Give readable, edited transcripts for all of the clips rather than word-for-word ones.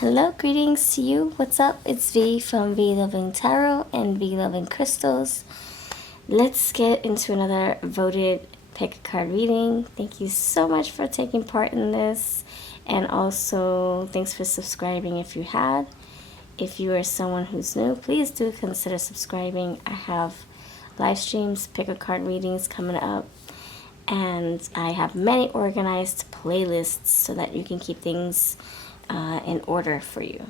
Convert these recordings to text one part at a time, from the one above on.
Hello, greetings to you. What's up? It's V from VLoveCrystals and VLoveCrystals. Let's get into another voted pick a card reading. Thank you so much for taking part in this, and also thanks for subscribing if you had. If you are someone who's new, please do consider subscribing. I have live streams, pick a card readings coming up, and I have many organized playlists so that you can keep things in order for you.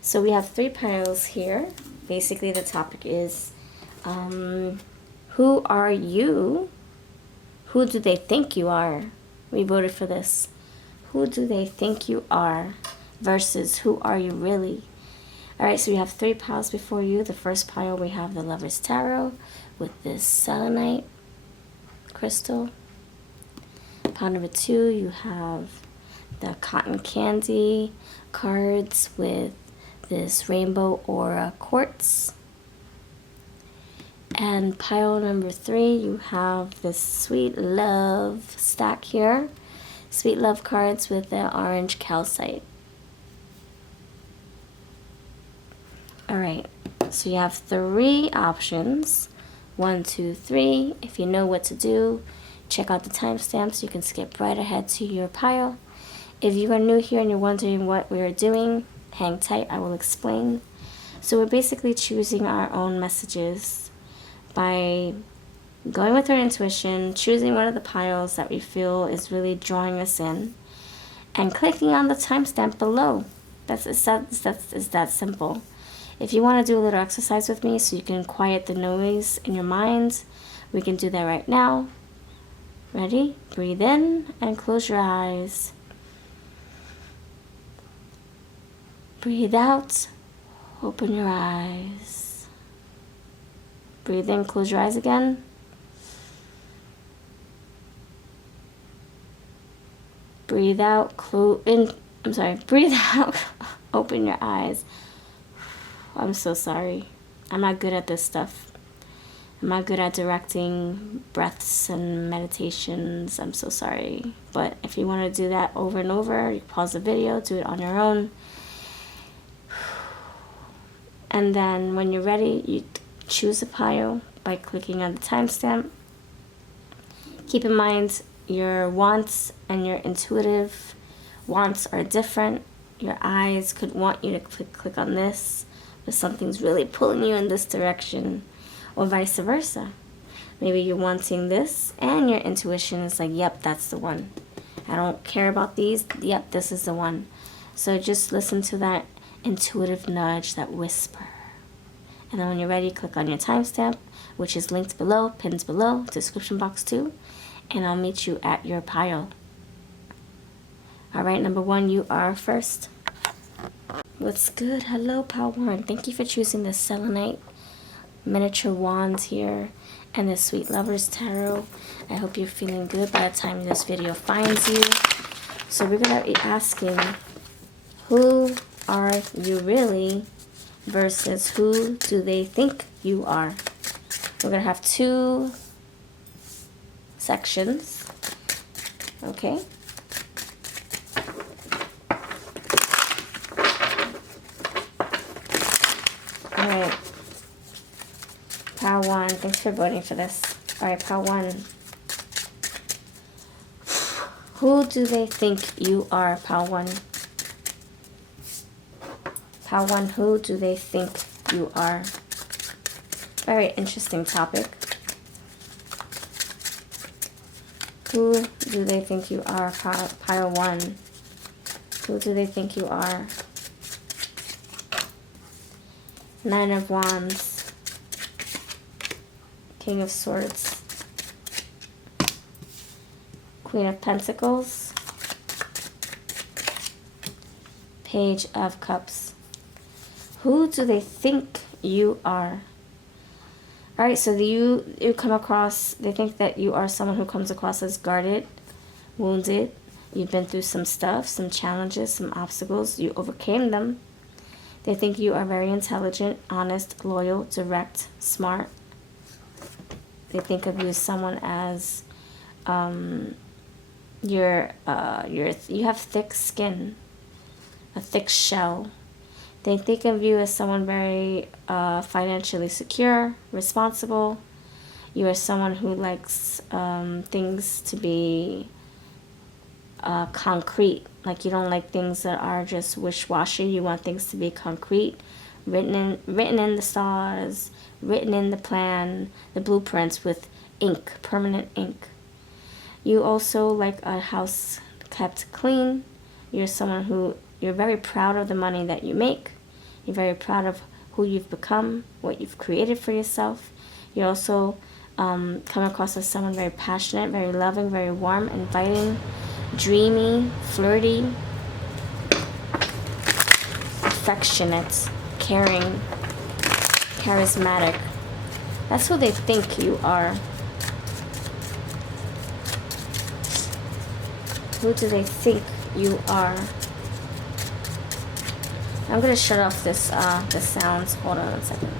So we have 3 piles here. Basically the topic is who are you? Who do they think you are? We voted for this. Who do they think you are versus who are you really? Alright, so we have 3 piles before you. The first pile we have the Lover's Tarot with this selenite crystal. Pile number 2 you have the cotton candy cards with this rainbow aura quartz. And pile number 3 you have this sweet love stack here. Sweet love cards with the orange calcite. Alright, so you have 3 options. 1, 2, 3. If you know what to do, check out the timestamps. You can skip right ahead to your pile. If you are new here and you're wondering what we are doing, hang tight, I will explain. So we're basically choosing our own messages by going with our intuition, choosing one of the piles that we feel is really drawing us in, and clicking on the timestamp below. It's that simple. If you want to do a little exercise with me so you can quiet the noise in your mind, we can do that right now. Ready? Breathe in and close your eyes. Breathe out, open your eyes. Breathe in, close your eyes again. Breathe out, breathe out, open your eyes. I'm so sorry. I'm not good at this stuff. I'm not good at directing breaths and meditations. I'm so sorry. But if you want to do that over and over, you pause the video, do it on your own. And then when you're ready, you choose a pile by clicking on the timestamp. Keep in mind your wants and your intuitive wants are different. Your eyes could want you to click on this, but something's really pulling you in this direction, or vice versa. Maybe you're wanting this and your intuition is like, yep, that's the one. I don't care about these. Yep, this is the one. So just listen to that intuitive nudge, that whisper. And then when you're ready, click on your timestamp, which is linked below, pinned below, description box too, and I'll meet you at your pile. Alright, number 1, you are first. What's good? Hello, pile 1. Thank you for choosing the selenite miniature wand here and the Sweet Lover's Tarot. I hope you're feeling good by the time this video finds you. So we're going to be asking, who are you really versus who do they think you are? We're going to have 2 sections. Okay. Alright. Pile 1. Thanks for voting for this. Alright, pile 1. Who do they think you are, pile 1? Pile 1, who do they think you are? Very interesting topic. Who do they think you are, pile 1? Who do they think you are? 9 of Wands. King of Swords. Queen of Pentacles. Page of Cups. Who do they think you are? Alright, so you come across, they think that you are someone who comes across as guarded, wounded. You've been through some stuff, some challenges, some obstacles. You overcame them. They think you are very intelligent, honest, loyal, direct, smart. They think of you as someone as you have thick skin. a thick shell. They think of you as someone very financially secure, responsible. You are someone who likes things to be concrete. Like, you don't like things that are just wish-washy. You want things to be concrete, written in the stars, written in the plan, the blueprints with ink, permanent ink. You also like a house kept clean. You're someone who, you're very proud of the money that you make. You're very proud of who you've become, what you've created for yourself. You're also come across as someone very passionate, very loving, very warm, inviting, dreamy, flirty, affectionate, caring, charismatic. That's who they think you are. Who do they think you are? I'm gonna shut off this the sounds. Hold on a second.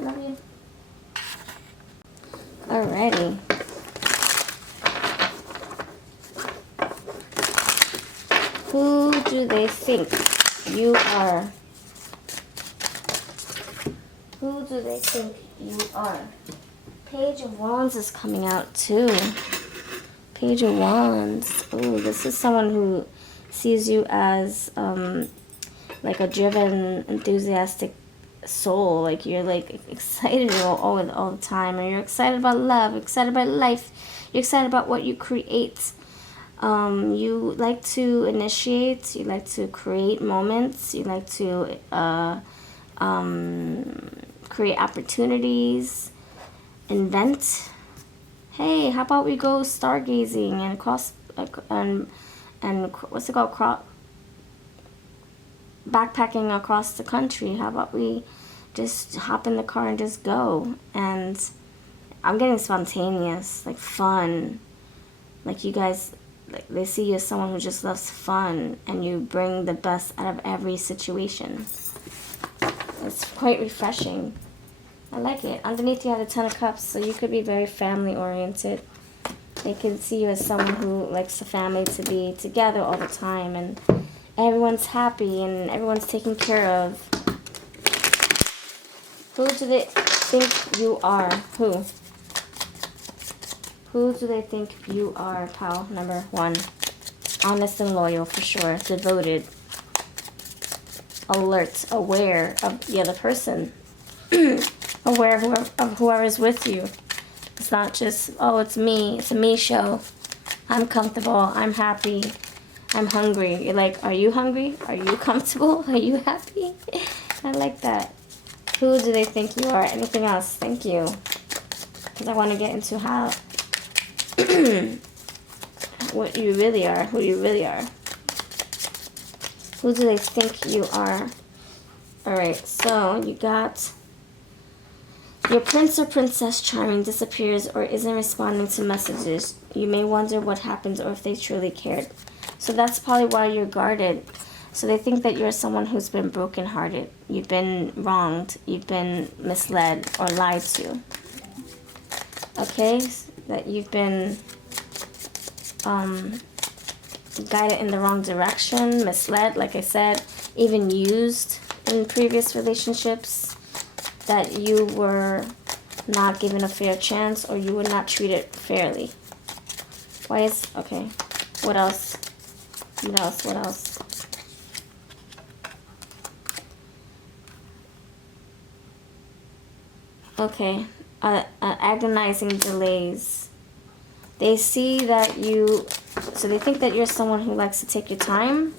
Love you. Alrighty. Who do they think you are? Who do they think you are? Page of Wands is coming out too. Page of Wands. Oh, this is someone who sees you as like a driven, enthusiastic soul. Like, you're like excited all the time, or you're excited about love, excited about life, you're excited about what you create. You like to initiate, you like to create moments, you like to create opportunities, invent. Hey, how about we go stargazing and cross and what's it called, backpacking across the country? How about we just hop in the car and just go? And I'm getting spontaneous, like fun. Like, you guys, like, they see you as someone who just loves fun, and you bring the best out of every situation. It's quite refreshing. I like it. Underneath you have the Ten of Cups, so you could be very family oriented. They can see you as someone who likes the family to be together all the time, and everyone's happy and everyone's taken care of. Who do they think you are? Who? Who do they think you are, pal? Number 1. Honest and loyal, for sure. Devoted. Alert. Aware of the other person. Aware of whoever's with you. It's not just, oh, it's me. It's a me show. I'm comfortable. I'm happy. I'm hungry. You're like, are you hungry? Are you comfortable? Are you happy? I like that. Who do they think you are? Anything else? Thank you. Because I want to get into how... what you really are. Who you really are. Who do they think you are? Alright, so you got... Your prince or princess charming disappears or isn't responding to messages. You may wonder what happened or if they truly cared. So that's probably why you're guarded. So they think that you're someone who's been brokenhearted. You've been wronged. You've been misled or lied to. Okay? That you've been guided in the wrong direction, misled, like I said, even used in previous relationships. That you were not given a fair chance, or you were not treated fairly. Why is... Okay. What else? What else? What else? Okay. Agonizing delays. They see that you... So they think that you're someone who likes to take your time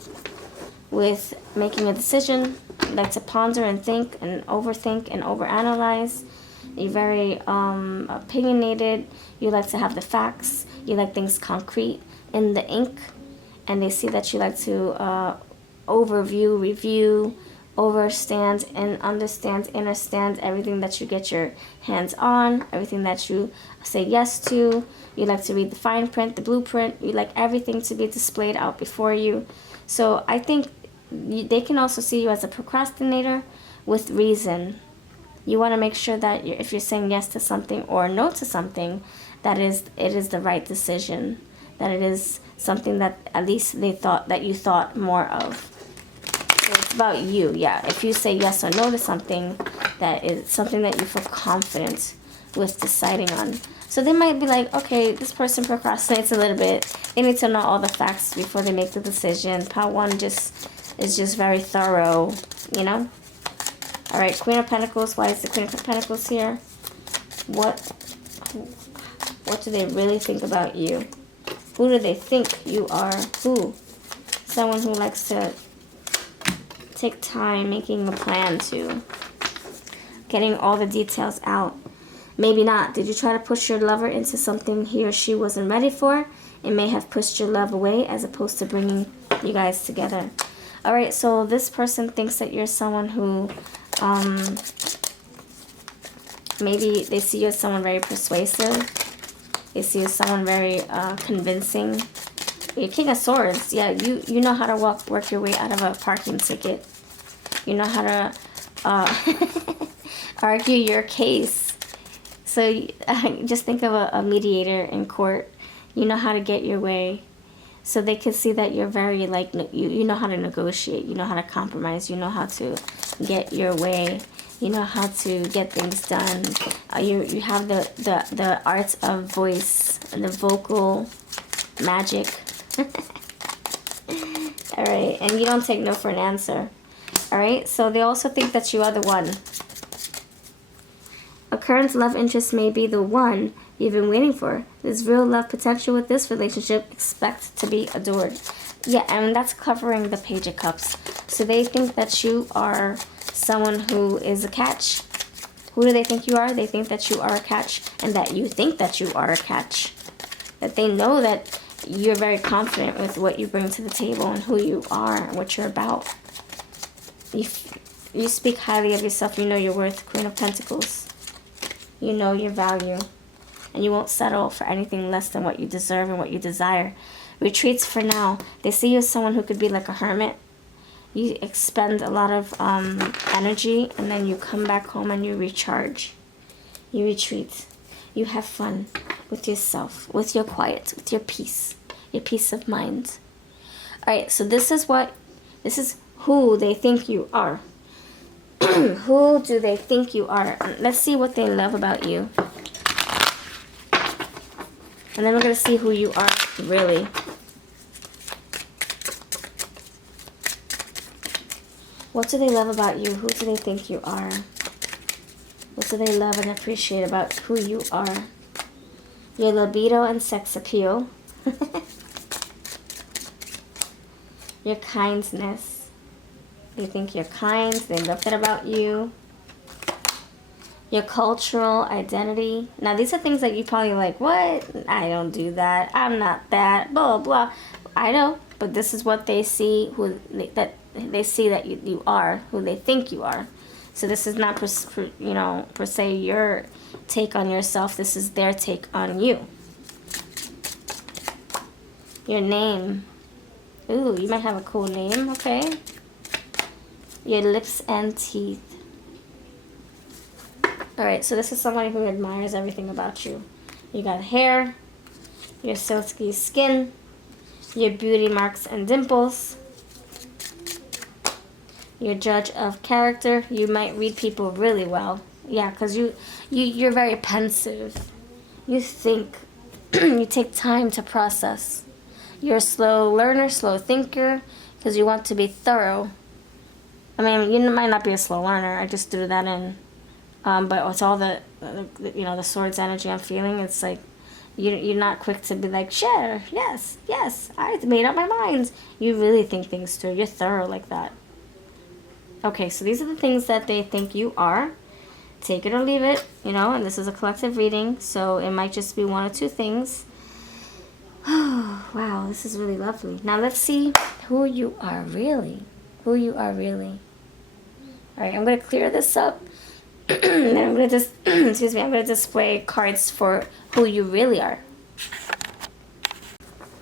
with making a decision. You like to ponder and think and overthink and overanalyze. You're very opinionated. You like to have the facts. You like things concrete in the ink. And they see that you like to overview, review, overstand and understand, understand everything that you get your hands on, everything that you say yes to. You like to read the fine print, the blueprint. You like everything to be displayed out before you. So I think they can also see you as a procrastinator with reason. You want to make sure that if you're saying yes to something or no to something, it is the right decision, that it is something that at least they thought that you thought more of. So it's about you, yeah. If you say yes or no to something, that is something that you feel confident with deciding on. So they might be like, okay, this person procrastinates a little bit. They need to know all the facts before they make the decision. Pile 1 is just very thorough, you know? All right, Queen of Pentacles. Why is the Queen of Pentacles here? What do they really think about you? Who do they think you are? Who? Someone who likes to take time making a plan to getting all the details out. Maybe not. Did you try to push your lover into something he or she wasn't ready for? It may have pushed your love away as opposed to bringing you guys together. All right, so this person thinks that you're someone who maybe they see you as someone very persuasive. They see you as someone very convincing. You're King of Swords. Yeah, you know how to work your way out of a parking ticket. You know how to argue your case. So just think of a mediator in court. You know how to get your way. So they can see that you're very, like, you know how to negotiate. You know how to compromise. You know how to get your way. You know how to get things done. You have the art of voice, the vocal magic. All right, and you don't take no for an answer. All right, so they also think that you are the one. A current love interest may be the one you've been waiting for. There's real love potential with this relationship. Expect to be adored. Yeah, and that's covering the Page of Cups. So they think that you are someone who is a catch. Who do they think you are? They think that you are a catch, and that you think that you are a catch. That they know that you're very confident with what you bring to the table and who you are and what you're about. You speak highly of yourself. You know your worth, Queen of Pentacles. You know your value. And you won't settle for anything less than what you deserve and what you desire. Retreats for now. They see you as someone who could be like a hermit. You expend a lot of energy, and then you come back home and you recharge. You retreat. You have fun with yourself, with your quiet, with your peace of mind. All right, so this is who they think you are. Who do they think you are? Let's see what they love about you. And then we're going to see who you are really. What do they love about you? Who do they think you are? What do they love and appreciate about who you are? Your libido and sex appeal. Your kindness. They think you're kind. They love that about you. Your cultural identity. Now, these are things that you probably like, what? I don't do that. I'm not that. Blah, blah. I know. But this is what they see, they see that you are, who they think you are. So this is not, per se your take on yourself. This is their take on you. Your name. Ooh, you might have a cool name, okay? Your lips and teeth. Alright, so this is somebody who admires everything about you. You got hair, your silky skin, your beauty marks and dimples, your judge of character. You might read people really well. Yeah, because you're very pensive. You think. You take time to process. You're a slow learner, slow thinker, because you want to be thorough. I mean, you might not be a slow learner. I just threw that in. But it's all the sword's energy I'm feeling. It's like you're not quick to be like, sure, yes, I made up my mind. You really think things through. You're thorough like that. Okay, so these are the things that they think you are. Take it or leave it, and this is a collective reading, so it might just be one or two things. Oh, wow, this is really lovely. Now let's see who you are really. Who you are really. All right, I'm going to clear this up. And I'm going to I'm going to display cards for who you really are.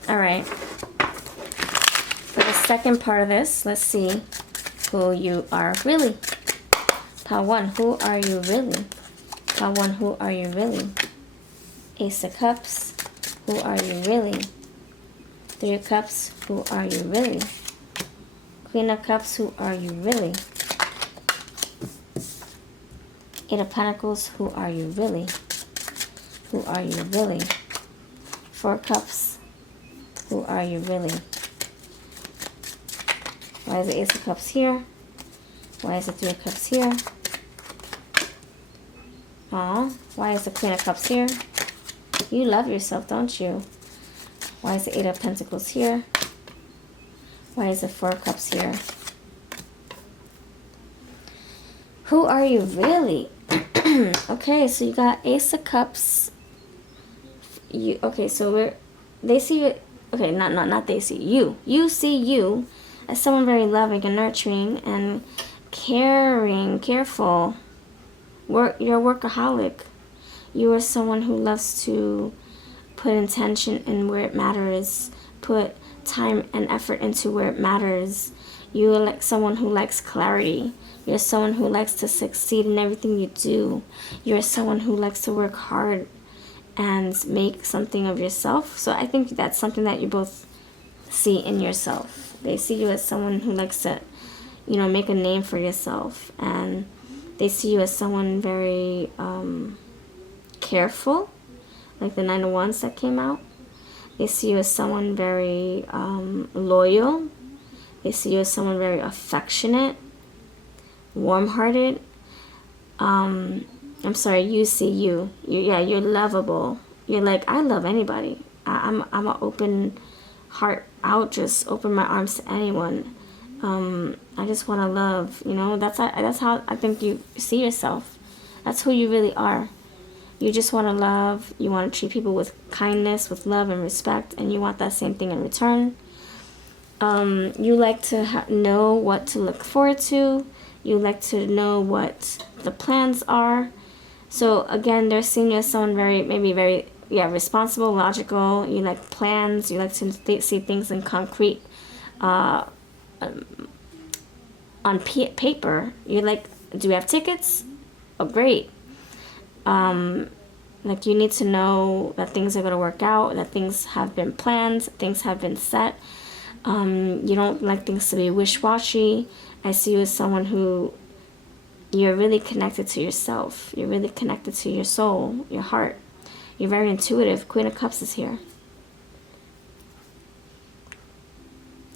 All right. For the second part of this, let's see who you are really. Pile 1, who are you really? Pile 1, who are you really? Ace of Cups, who are you really? Three of Cups, who are you really? Queen of Cups, who are you really? Eight of Pentacles, who are you really? Who are you really? Four of Cups, who are you really? Why is the Ace of Cups here? Why is the Three of Cups here? Aw, why is the Queen of Cups here? You love yourself, don't you? Why is the Eight of Pentacles here? Why is the Four of Cups here? Who are you really? Okay, so you got Ace of Cups. Okay, so they see you. Okay, not they see you. You see you as someone very loving and nurturing and caring, careful. You're a workaholic. You are someone who loves to put intention in where it matters, put time and effort into where it matters. You are like someone who likes clarity. You're someone who likes to succeed in everything you do. You're someone who likes to work hard and make something of yourself. So I think that's something that you both see in yourself. They see you as someone who likes to, you know, make a name for yourself. And they see you as someone very careful, like the Nine of Wands that came out. They see you as someone very loyal. They see you as someone very affectionate, warm-hearted. I'm sorry, you see you. You're lovable. You're like, I love anybody. I'm an open heart. I'll just open my arms to anyone. I just want to love. You know, that's how I think you see yourself. That's who you really are. You just want to love. You want to treat people with kindness, with love and respect, and you want that same thing in return. You like to know what to look forward to. You like to know what the plans are. So again, they're seeing you as someone very responsible, logical. You like plans. You like to see things in concrete, on paper. You like, do you have tickets? Oh, great. Like you need to know that things are going to work out, that things have been planned, things have been set. You don't like things to be wish-washy. I see you as someone who, you're really connected to yourself. You're really connected to your soul, your heart. You're very intuitive. Queen of Cups is here.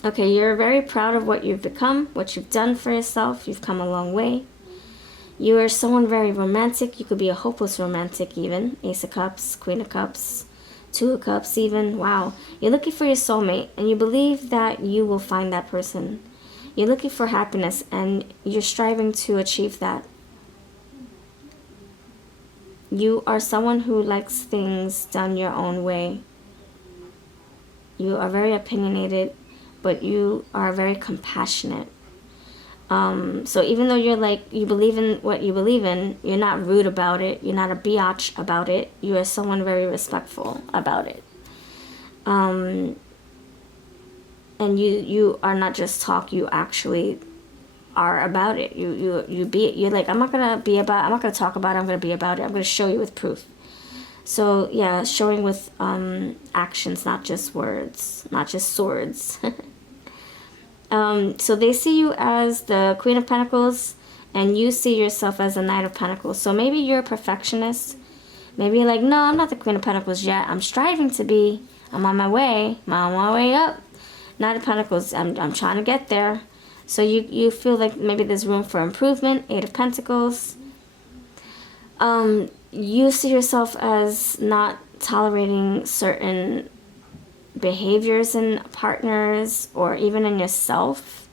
Okay, you're very proud of what you've become, what you've done for yourself. You've come a long way. You are someone very romantic. You could be a hopeless romantic even. Ace of Cups, Queen of Cups, Two of Cups even. Wow. You're looking for your soulmate, and you believe that you will find that person. You're looking for happiness, and you're striving to achieve that. You are someone who likes things done your own way. You are very opinionated, but you are very compassionate. So even though you're like, you believe in what you believe in, you're not rude about it. You're not a biatch about it. You are someone very respectful about it. And you are not just talk, you actually are about it. You're like, I'm not gonna talk about it, I'm gonna be about it. I'm gonna show you with proof. So yeah, showing with actions, not just words, not just swords. So they see you as the Queen of Pentacles, and you see yourself as the Knight of Pentacles. So maybe you're a perfectionist. Maybe you're like, no, I'm not the Queen of Pentacles yet. I'm striving to be. I'm on my way. I'm on my way up. Knight of Pentacles, I'm trying to get there. So you feel like maybe there's room for improvement. Eight of Pentacles. You see yourself as not tolerating certain behaviors in partners or even in yourself.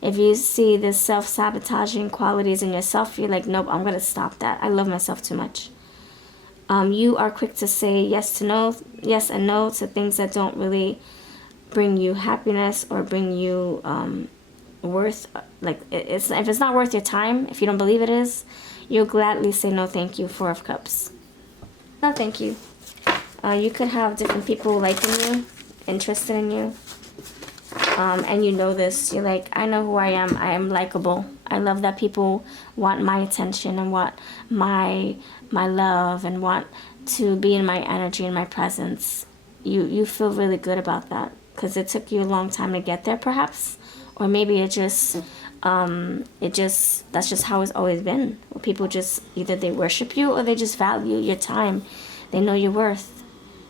If you see the self-sabotaging qualities in yourself, you're like, nope, I'm gonna stop that. I love myself too much. You are quick to say yes and no to things that don't really bring you happiness or bring you worth. Like if it's not worth your time, if you don't believe it is, you'll gladly say no thank you. Four of Cups. No thank you. You could have different people liking you, interested in you, and you know this. You're like, I know who I am likable. I love that people want my attention and want my love and want to be in my energy and my presence. You feel really good about that. because it took you a long time to get there, perhaps. Or maybe that's just how it's always been. People just, either they worship you or they just value your time. They know your worth.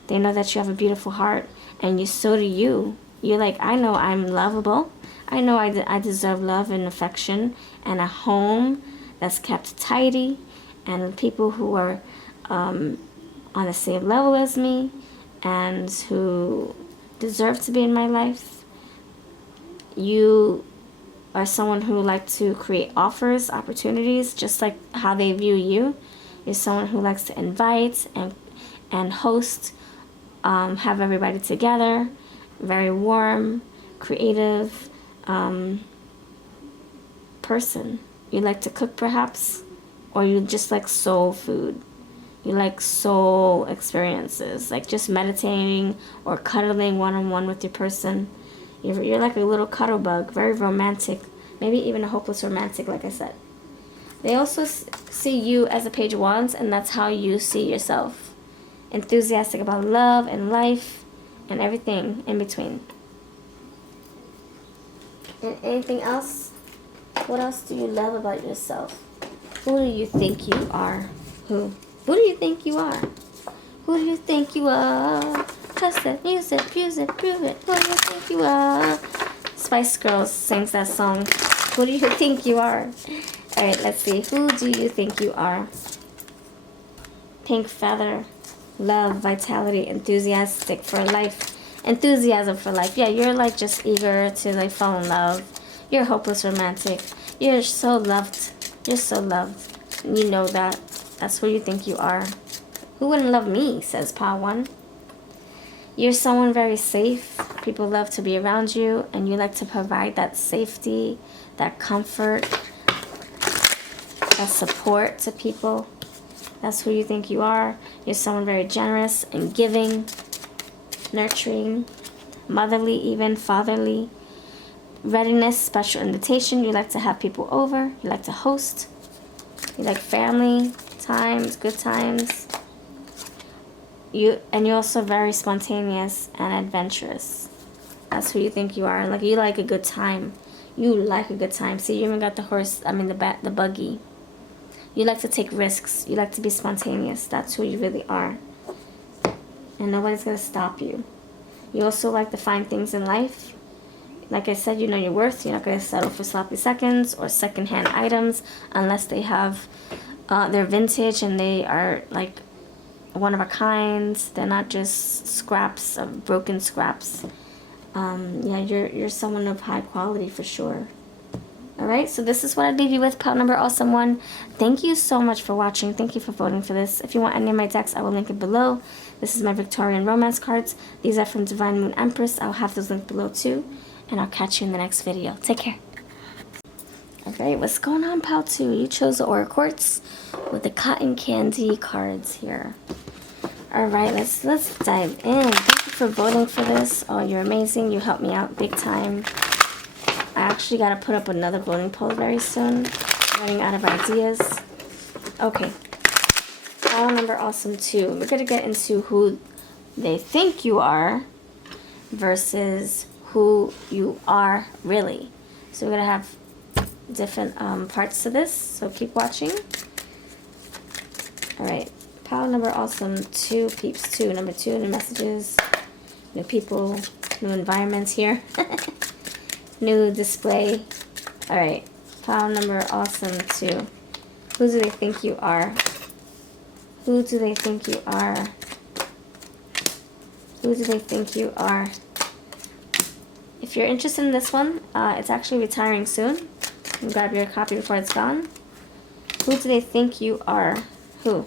They know that you have a beautiful heart, and so do you. You're like, I know I'm lovable. I know I deserve love and affection and a home that's kept tidy, and people who are on the same level as me and who deserve to be in my life. You are someone who likes to create offers, opportunities, just like how they view you. You're someone who likes to invite and host, have everybody together, very warm, creative person. You like to cook, perhaps, or you just like soul food. You like soul experiences, like just meditating or cuddling one-on-one with your person. You're like a little cuddle bug, very romantic, maybe even a hopeless romantic, like I said. They also see you as a page of wands, and that's how you see yourself. Enthusiastic about love and life and everything in between. And anything else? What else do you love about yourself? Who do you think you are? Who do you think you are? Who do you think you are? Trust that music, prove it. Who do you think you are? Spice Girls sings that song. Who do you think you are? Alright, let's see. Who do you think you are? Pink feather. Love, vitality, enthusiastic for life. Enthusiasm for life. Yeah, you're like just eager to like fall in love. You're hopeless romantic. You're so loved. You're so loved. You know that. That's who you think you are. Who wouldn't love me, says Pa One. You're someone very safe. People love to be around you, and you like to provide that safety, that comfort, that support to people. That's who you think you are. You're someone very generous and giving, nurturing, motherly, even fatherly. Readiness, special invitation. You like to have people over. You like to host. You like family times, good times. You're also very spontaneous and adventurous. That's who you think you are. Like, you like a good time. You like a good time. See, you even got the the buggy. You like to take risks. You like to be spontaneous. That's who you really are. And nobody's going to stop you. You also like to find things in life. Like I said, you know your worth. You're not going to settle for sloppy seconds or secondhand items unless they have, they're vintage and they are like one of a kind. They're not just scraps of broken scraps. Yeah, you're someone of high quality for sure. Alright, so this is what I leave you with, pile number awesome one. Thank you so much for watching. Thank you for voting for this. If you want any of my decks, I will link it below. This is my Victorian romance cards. These are from Divine Moon Empress. I'll have those linked below too. And I'll catch you in the next video. Take care. Alright, what's going on, pile 2? You chose the Aura Quartz with the cotton candy cards here. Alright, let's dive in. Thank you for voting for this. Oh, you're amazing. You helped me out big time. I actually got to put up another voting poll very soon. I'm running out of ideas. Okay. Pile number awesome 2. We're going to get into who they think you are versus who you are really. So we're going to have different parts to this. So keep watching. Alright. Pile number awesome 2 peeps 2. Number 2, new messages, new people, new environments here. New display. Alright. Pile number awesome 2. Who do they think you are? Who do they think you are? Who do they think you are? If you're interested in this one, it's actually retiring soon. You can grab your copy before it's gone. Who do they think you are? Who?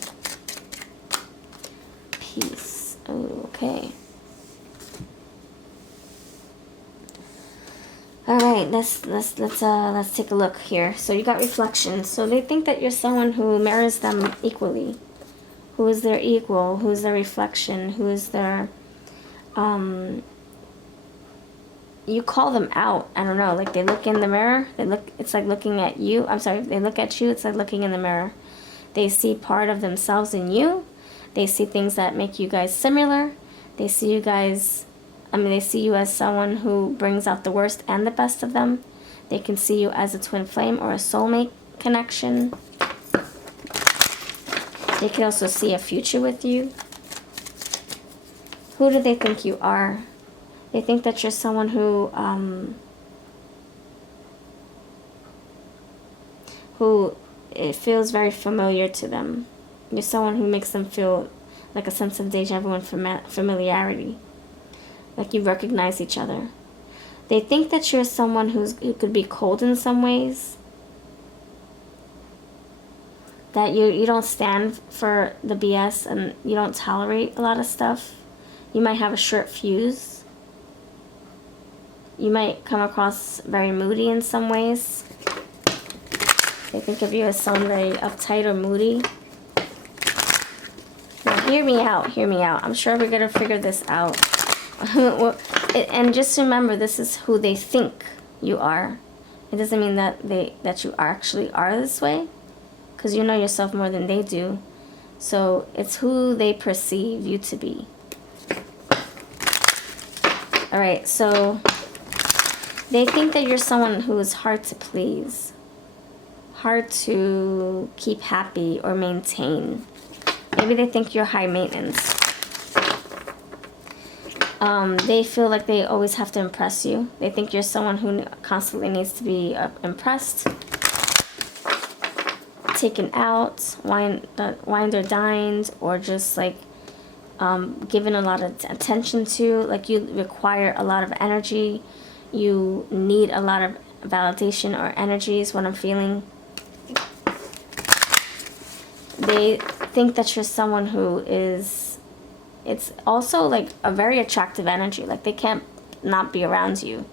Peace. Oh, okay. Alright, let's take a look here. So you got reflection. So they think that you're someone who mirrors them equally. Who is their equal? Who is their reflection? Who is their you call them out. I don't know, like they look in the mirror, it's like looking at you. I'm sorry, they look at you, it's like looking in the mirror. They see part of themselves in you. They see things that make you guys similar. They see you guys I mean, they see you as someone who brings out the worst and the best of them. They can see you as a twin flame or a soulmate connection. They can also see a future with you. Who do they think you are? They think that you're someone who it feels very familiar to them. You're someone who makes them feel like a sense of deja vu and familiarity. Like you recognize each other. They think that you're someone who could be cold in some ways. That you don't stand for the BS and you don't tolerate a lot of stuff. You might have a short fuse. You might come across very moody in some ways. They think of you as someone very uptight or moody. Now hear me out, hear me out. I'm sure we're going to figure this out. And just remember, this is who they think you are. It doesn't mean that you actually are this way. Because you know yourself more than they do. So it's who they perceive you to be. Alright, so they think that you're someone who is hard to please. Hard to keep happy or maintain. Maybe they think you're high maintenance. They feel like they always have to impress you. They think you're someone who constantly needs to be impressed, taken out, wined or dined, or just like given a lot of attention to. Like you require a lot of energy. You need a lot of validation or energy is what I'm feeling. They think that you're someone who is, it's also like a very attractive energy. Like they can't not be around you.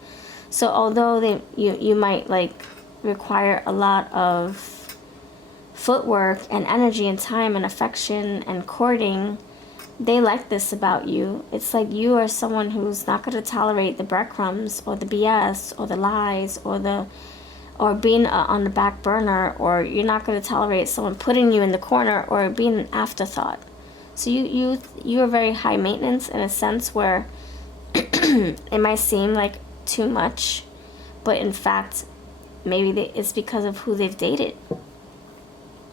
So although you might like require a lot of footwork and energy and time and affection and courting, they like this about you. It's like you are someone who's not going to tolerate the breadcrumbs or the BS or the lies or being on the back burner, or you're not going to tolerate someone putting you in the corner or being an afterthought. So you are very high maintenance in a sense where it might seem like too much, but in fact maybe it's because of who they've dated.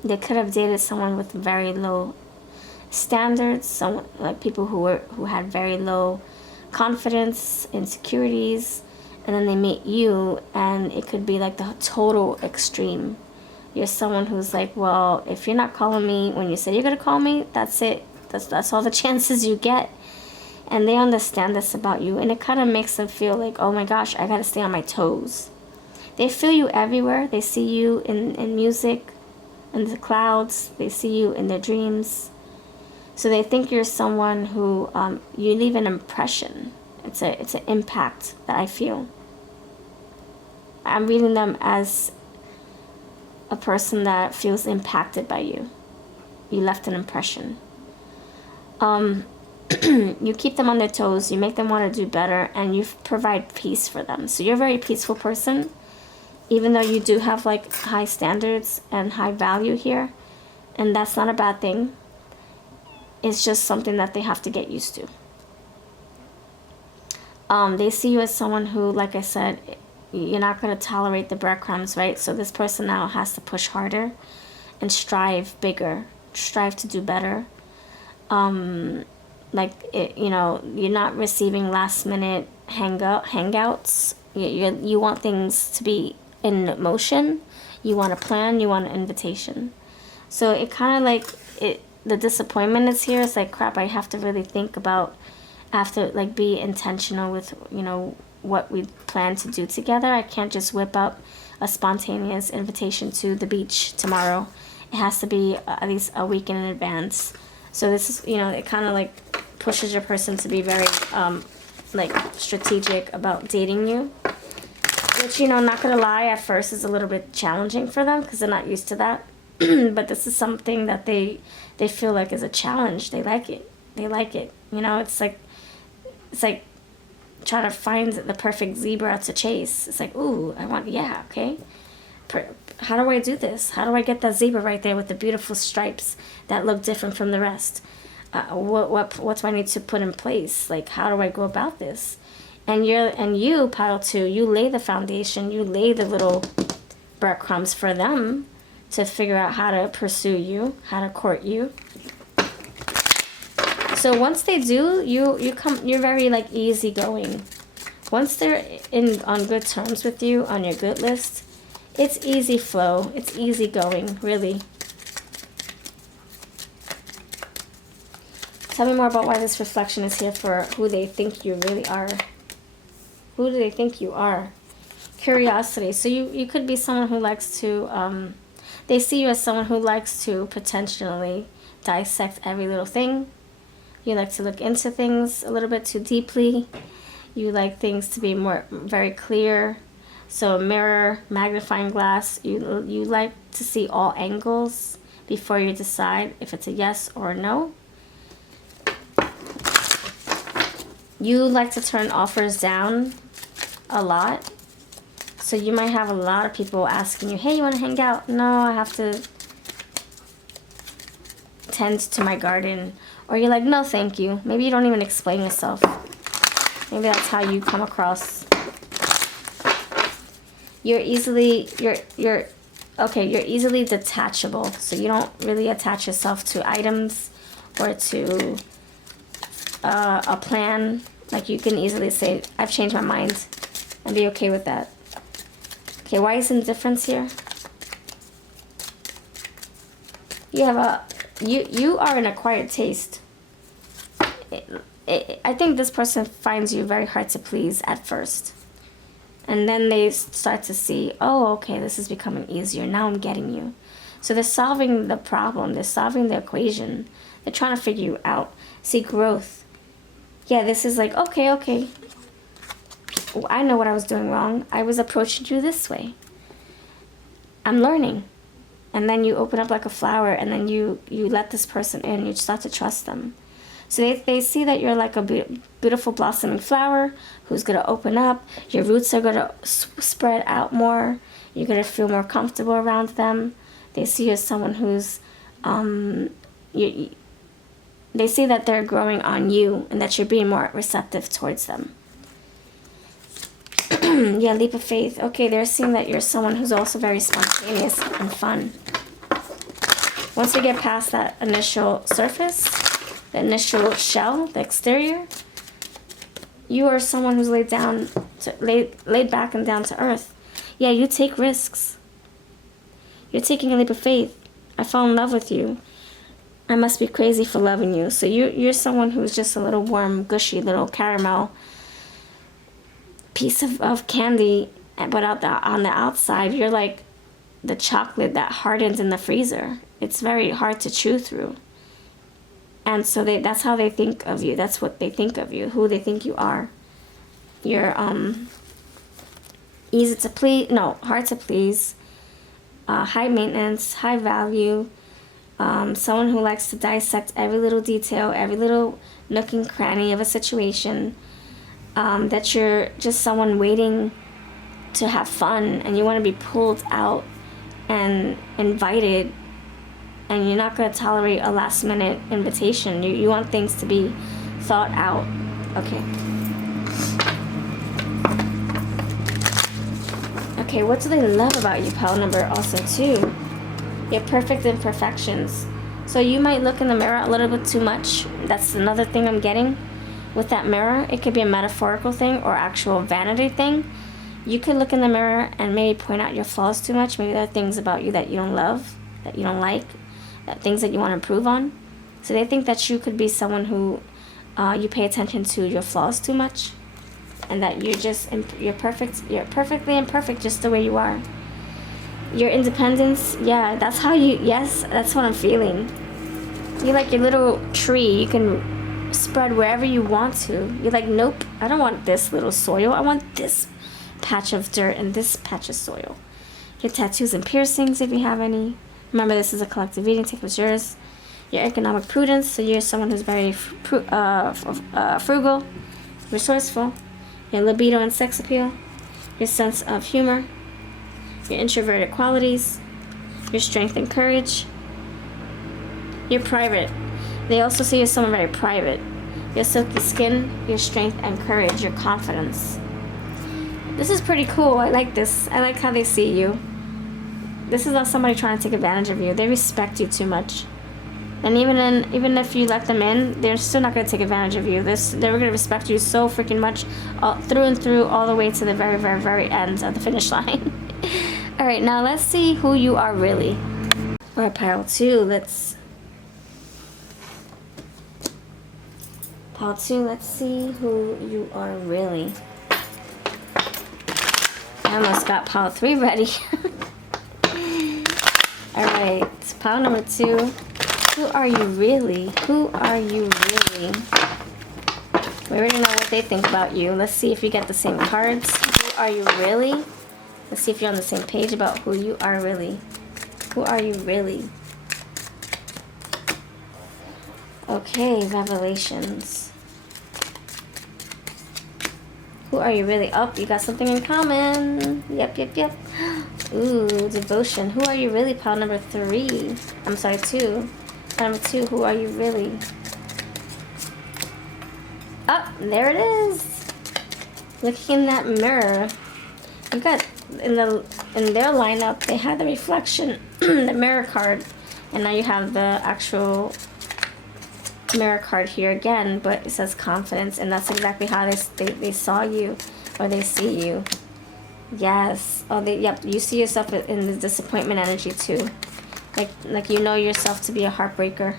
They could have dated someone with very low standards, someone like people who had very low confidence, insecurities, and then they meet you and it could be like the total extreme. You're someone who's like, well, if you're not calling me when you say you're gonna call me, that's it. That's all the chances you get. And they understand this about you, and it kind of makes them feel like, oh my gosh, I gotta stay on my toes. They feel you everywhere. They see you in music, in the clouds. They see you in their dreams. So they think you're someone who you leave an impression. It's an impact that I feel. I'm reading them as a person that feels impacted by you. You left an impression. You keep them on their toes. You make them want to do better, and you provide peace for them. So you're a very peaceful person, even though you do have like high standards and high value here, and that's not a bad thing. It's just something that they have to get used to. They see you as someone who, like I said, you're not going to tolerate the breadcrumbs, right? So this person now has to push harder and strive bigger, strive to do better. You're not receiving last minute hangouts. You want things to be in motion. You want a plan. You want an invitation. So it kind of like the disappointment is here. It's like, crap, I have to really think about. I have to like be intentional with what we plan to do together. I can't just whip up a spontaneous invitation to the beach tomorrow. It has to be at least a week in advance. So this is, it kind of like pushes your person to be very strategic about dating you. Which, not gonna lie, at first is a little bit challenging for them because they're not used to that. But this is something that they feel like is a challenge. They like it. It's like trying to find the perfect zebra to chase. It's like, ooh, okay. How do I do this? How do I get that zebra right there with the beautiful stripes that look different from the rest? what do I need to put in place? Like, how do I go about this? And you, pile 2, you lay the foundation, you lay the little breadcrumbs for them to figure out how to pursue you, how to court you. So once they do, you're very like easygoing. Once they're on good terms with you, on your good list, it's easy flow. It's easy going, really. Tell me more about why this reflection is here for who they think you really are. Who do they think you are? Curiosity. So you could be someone who likes to, they see you as someone who likes to potentially dissect every little thing. You like to look into things a little bit too deeply. You like things to be very clear. So a mirror, magnifying glass, you like to see all angles before you decide if it's a yes or a no. You like to turn offers down a lot. So you might have a lot of people asking you, hey, you want to hang out? No, I have to tend to my garden. Or you're like, no, thank you. Maybe you don't even explain yourself. Maybe that's how you come across. You're easily detachable. So you don't really attach yourself to items or to a plan. Like, you can easily say, I've changed my mind, and be okay with that. Okay, why is indifference here? You have you are an acquired taste. I think this person finds you very hard to please at first. And then they start to see, oh, okay, this is becoming easier. Now I'm getting you. So they're solving the problem. They're solving the equation. They're trying to figure you out. See, growth. Yeah, this is like, okay. I know what I was doing wrong. I was approaching you this way. I'm learning. And then you open up like a flower, and then you let this person in. You start to trust them. So they see that you're like a beautiful blossoming flower who's going to open up. Your roots are going to spread out more. You're going to feel more comfortable around them. They see you as someone who's, they see that they're growing on you and that you're being more receptive towards them. Yeah, leap of faith. Okay, they're seeing that you're someone who's also very spontaneous and fun. Once you get past that initial surface, the initial shell, the exterior, you are someone who's laid back and down to earth. Yeah, you take risks. You're taking a leap of faith. I fall in love with you. I must be crazy for loving you. So you're someone who's just a little warm, gushy, little caramel piece of candy, but on the outside, you're like the chocolate that hardens in the freezer. It's very hard to chew through. And so that's how they think of you. That's what they think of you, who they think you are. You're easy to please, no, hard to please, high maintenance, high value, someone who likes to dissect every little detail, every little nook and cranny of a situation, that you're just someone waiting to have fun, and you want to be pulled out and invited, and you're not going to tolerate a last minute invitation. You want things to be thought out. Okay, what do they love about you, pile number also 2? Your perfect imperfections. So you might look in the mirror a little bit too much. That's another thing I'm getting with that mirror. It could be a metaphorical thing or actual vanity thing. You could look in the mirror and maybe point out your flaws too much. Maybe there are things about you that you don't love, that you don't like, that things that you want to improve on. So they think that you could be someone who you pay attention to your flaws too much, and that you're perfectly imperfect just the way you are. Your independence, yeah, that's what I'm feeling. You're like your little tree. You can spread wherever you want to. You're like, nope, I don't want this little soil. I want this patch of dirt and this patch of soil. Your tattoos and piercings, if you have any. Remember, this is a collective reading. Take what's yours. Your economic prudence, so you're someone who's very frugal, resourceful. Your libido and sex appeal. Your sense of humor. Your introverted qualities. Your strength and courage. Your private. They also see you as someone very private. Your silky skin, your strength and courage, your confidence. This is pretty cool. I like this. I like how they see you. This is not somebody trying to take advantage of you. They respect you too much. And even if you let them in, they're still not going to take advantage of you. They're going to respect you so freaking much, through and through, all the way to the very, very, very end of the finish line. All right, now let's see who you are really. All right, pile 2. Let's see who you are really. I almost got pile 3 ready. All right, it's pile number 2. Who are you really? Who are you really? We already know what they think about you. Let's see if you get the same cards. Who are you really? Let's see if you're on the same page about who you are really. Who are you really? Okay, revelations. Who are you really? Oh, you got something in common. Yep. Ooh, devotion. Who are you really? Pile number 3. I'm sorry, 2. Number 2, who are you really? Oh, there it is. Looking in that mirror. You got in their lineup, they had the reflection, the mirror card, and now you have the actual mirror card here again, but it says confidence, and that's exactly how they saw you, or they see you. Yes. Oh, yep. You see yourself in the disappointment energy too. Like you know yourself to be a heartbreaker.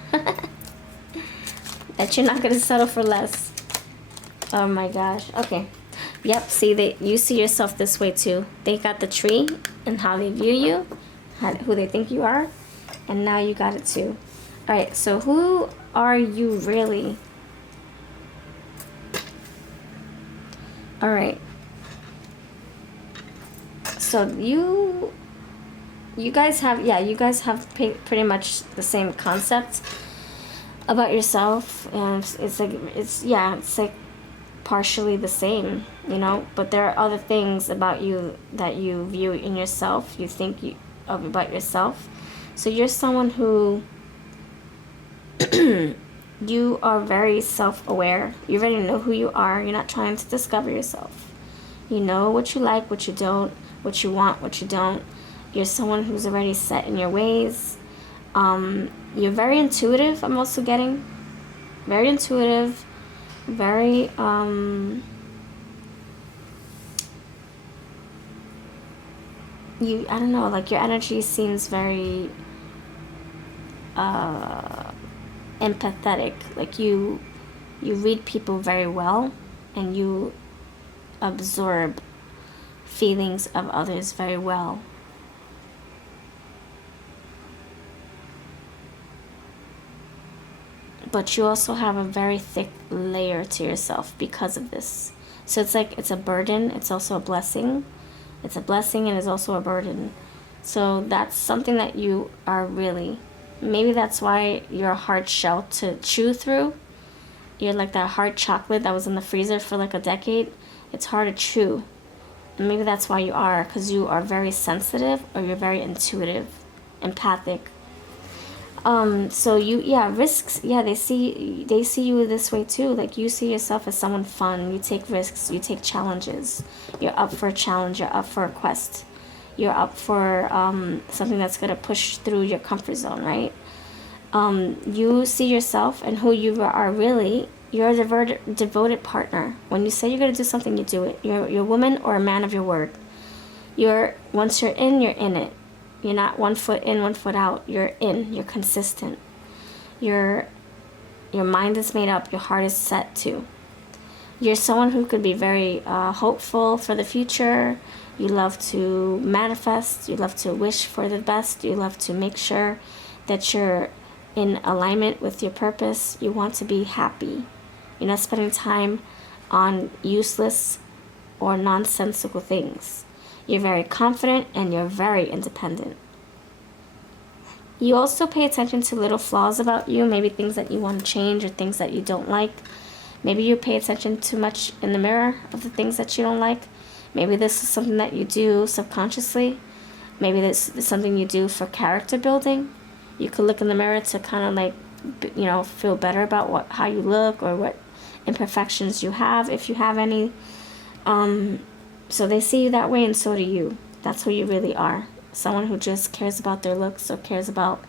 That you're not going to settle for less. Oh my gosh. Okay. Yep. See, you see yourself this way too. They got the tree and how they view you, who they think you are, and now you got it too. All right. So who are you really? All right. So you guys have pretty much the same concept about yourself, and it's like partially the same, you know, but there are other things about you that you view in yourself, you think about yourself. So you're someone who you are very self-aware. You already know who you are. You're not trying to discover yourself. You know what you like, what you don't, what you want, what you don't. You're someone who's already set in your ways. You're very intuitive, I'm also getting. Very intuitive. Very, I don't know, like your energy seems very empathetic. Like you read people very well, and you absorb feelings of others very well. But you also have a very thick layer to yourself because of this. So it's like it's a burden, it's also a blessing. It's a blessing and it's also a burden. So that's something that you are really. Maybe that's why you're a hard shell to chew through. You're like that hard chocolate that was in the freezer for like a decade. It's hard to chew. And maybe that's why you are, because you are very sensitive, or you're very intuitive, empathic. So risks, they see you this way too. Like you see yourself as someone fun. You take risks, you take challenges. You're up for a challenge, you're up for a quest. You're up for something that's going to push through your comfort zone, right? You see yourself and who you are really. You're a devoted partner. When you say you're going to do something, you do it. You're a woman or a man of your word. Once you're in it. You're not 1 foot in, 1 foot out. You're in. You're consistent. Your mind is made up. Your heart is set too. You're someone who could be very hopeful for the future. You love to manifest. You love to wish for the best. You love to make sure that you're in alignment with your purpose. You want to be happy. You're not spending time on useless or nonsensical things. You're very confident and you're very independent. You also pay attention to little flaws about you, maybe things that you want to change or things that you don't like. Maybe you pay attention too much in the mirror of the things that you don't like. Maybe this is something that you do subconsciously. Maybe this is something you do for character building. You could look in the mirror to kind of like you know, feel better about how you look or what imperfections you have, if you have any. So they see you that way, and so do you. That's who you really are. Someone who just cares about their looks, or cares about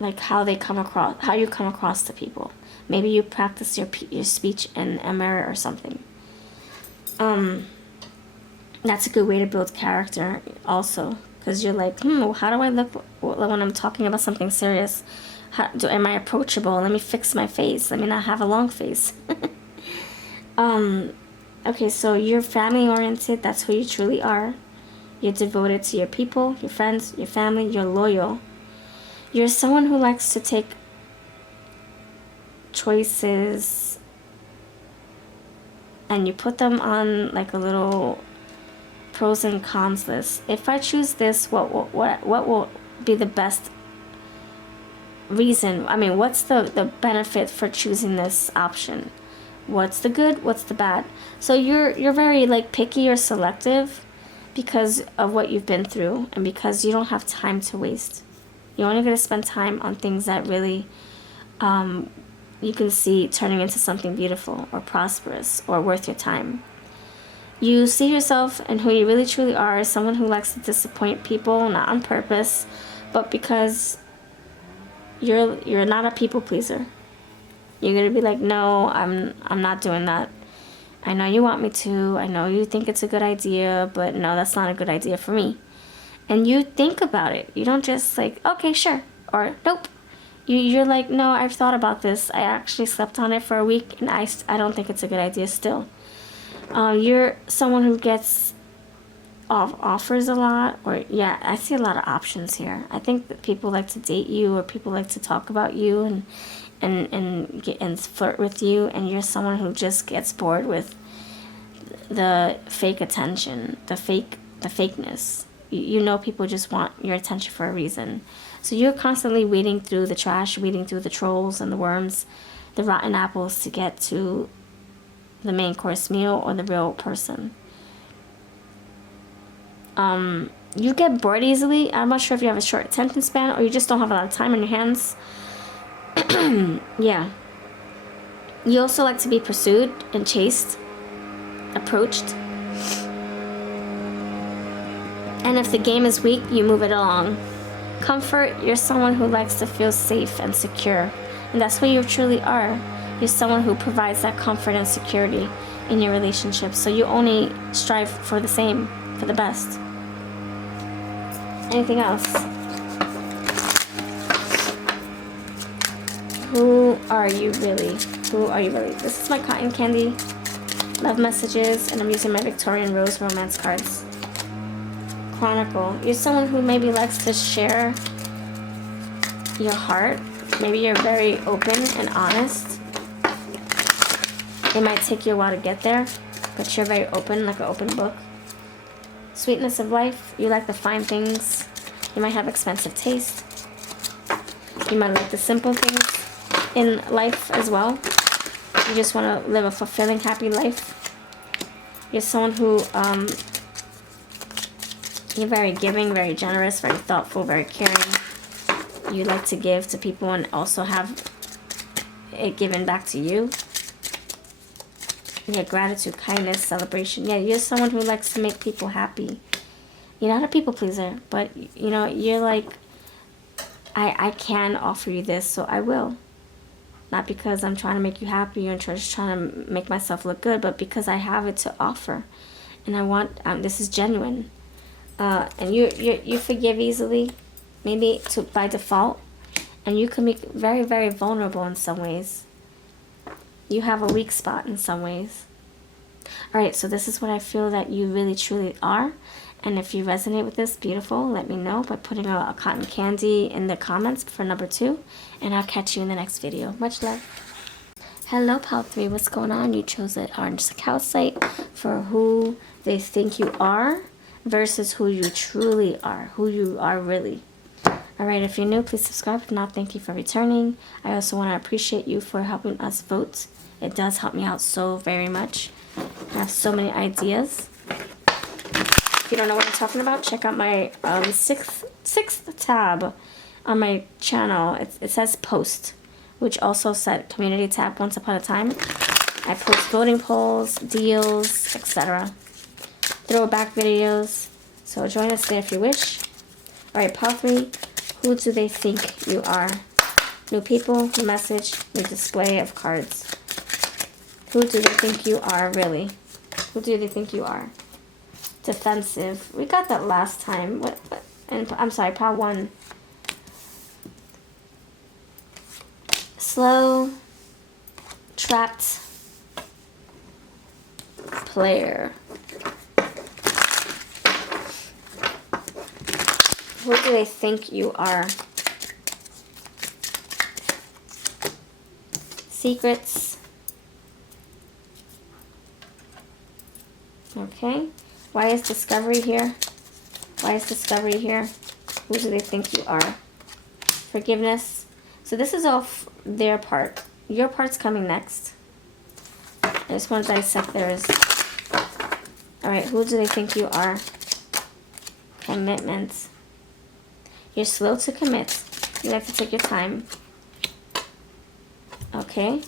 like how they come across, how you come across to people. Maybe you practice your speech in a mirror or something. That's a good way to build character also, because you're like, how do I look when I'm talking about something serious? Am I approachable? Let me fix my face. Let me not have a long face. Okay, so you're family oriented. That's who you truly are. You're devoted to your people, your friends, your family. You're loyal. You're someone who likes to take choices and you put them on like a little pros and cons list. If I choose this, what will be the best reason? I mean, what's the benefit for choosing this option? What's the good? What's the bad? So you're very like picky or selective because of what you've been through, and because you don't have time to waste. You're only going to spend time on things that really you can see turning into something beautiful or prosperous or worth your time. You see yourself and who you really truly are as someone who likes to disappoint people, not on purpose, but because you're not a people pleaser. You're gonna be like, no, I'm not doing that. I know you want me to. I know you think it's a good idea, but no, that's not a good idea for me. And you think about it. You don't just like, okay, sure, or nope. You're like, no, I've thought about this. I actually slept on it for a week, and I don't think it's a good idea still. You're someone who gets offers a lot, or yeah, I see a lot of options here. I think that people like to date you, or people like to talk about you and flirt with you, and you're someone who just gets bored with the fake attention, the fakeness. You know, people just want your attention for a reason. So you're constantly wading through the trash, wading through the trolls and the worms, the rotten apples to get to the main course meal or the real person. You get bored easily. I'm not sure if you have a short attention span or you just don't have a lot of time on your hands. Yeah. You also like to be pursued and chased, approached. And if the game is weak, you move it along. Comfort, you're someone who likes to feel safe and secure. And that's what you truly are. You're someone who provides that comfort and security in your relationship. So you only strive for the same, for the best. Anything else? Who are you really? Who are you really? This is my cotton candy love messages, and I'm using my Victorian Rose romance cards. Chronicle. You're someone who maybe likes to share your heart. Maybe you're very open and honest. It might take you a while to get there, but you're very open, like an open book. Sweetness of life. You like the fine things. You might have expensive taste. You might like the simple things in life as well. You just want to live a fulfilling, happy life. You're someone who you're very giving, very generous, very thoughtful, very caring. You like to give to people and also have it given back to you. You get gratitude, kindness, celebration. Yeah, you're someone who likes to make people happy. You're not a people pleaser, but you know, you're like, I can offer you this, so I will. Not because I'm trying to make you happy and just trying to make myself look good, but because I have it to offer. And I want, this is genuine. And you forgive easily, maybe by default, and you can be very, very vulnerable in some ways. You have a weak spot in some ways. Alright, so this is what I feel that you really truly are. And if you resonate with this, beautiful, let me know by putting a cotton candy in the comments for number 2. And I'll catch you in the next video. Much love. Hello, Pal 3. What's going on? You chose the orange calcite for who they think you are versus who you truly are, who you are really. Alright, if you're new, please subscribe. If not, thank you for returning. I also want to appreciate you for helping us vote. It does help me out so very much. I have so many ideas. If you don't know what I'm talking about, check out my sixth tab on my channel, it says post, which also said community tab once upon a time. I post voting polls, deals, etc. Throwback videos. So join us there if you wish. Alright, pile 3. Who do they think you are? New people, new message, new display of cards. Who do they think you are, really? Who do they think you are? Defensive. We got that last time. What? And I'm sorry, pile 1. Slow, trapped, player. Who do they think you are? Secrets. Okay. Why is discovery here? Why is discovery here? Who do they think you are? Forgiveness. So this is all their part. Your part's coming next. I just want to dissect theirs. Alright, who do they think you are? Commitment. You're slow to commit. You like to take your time. Okay.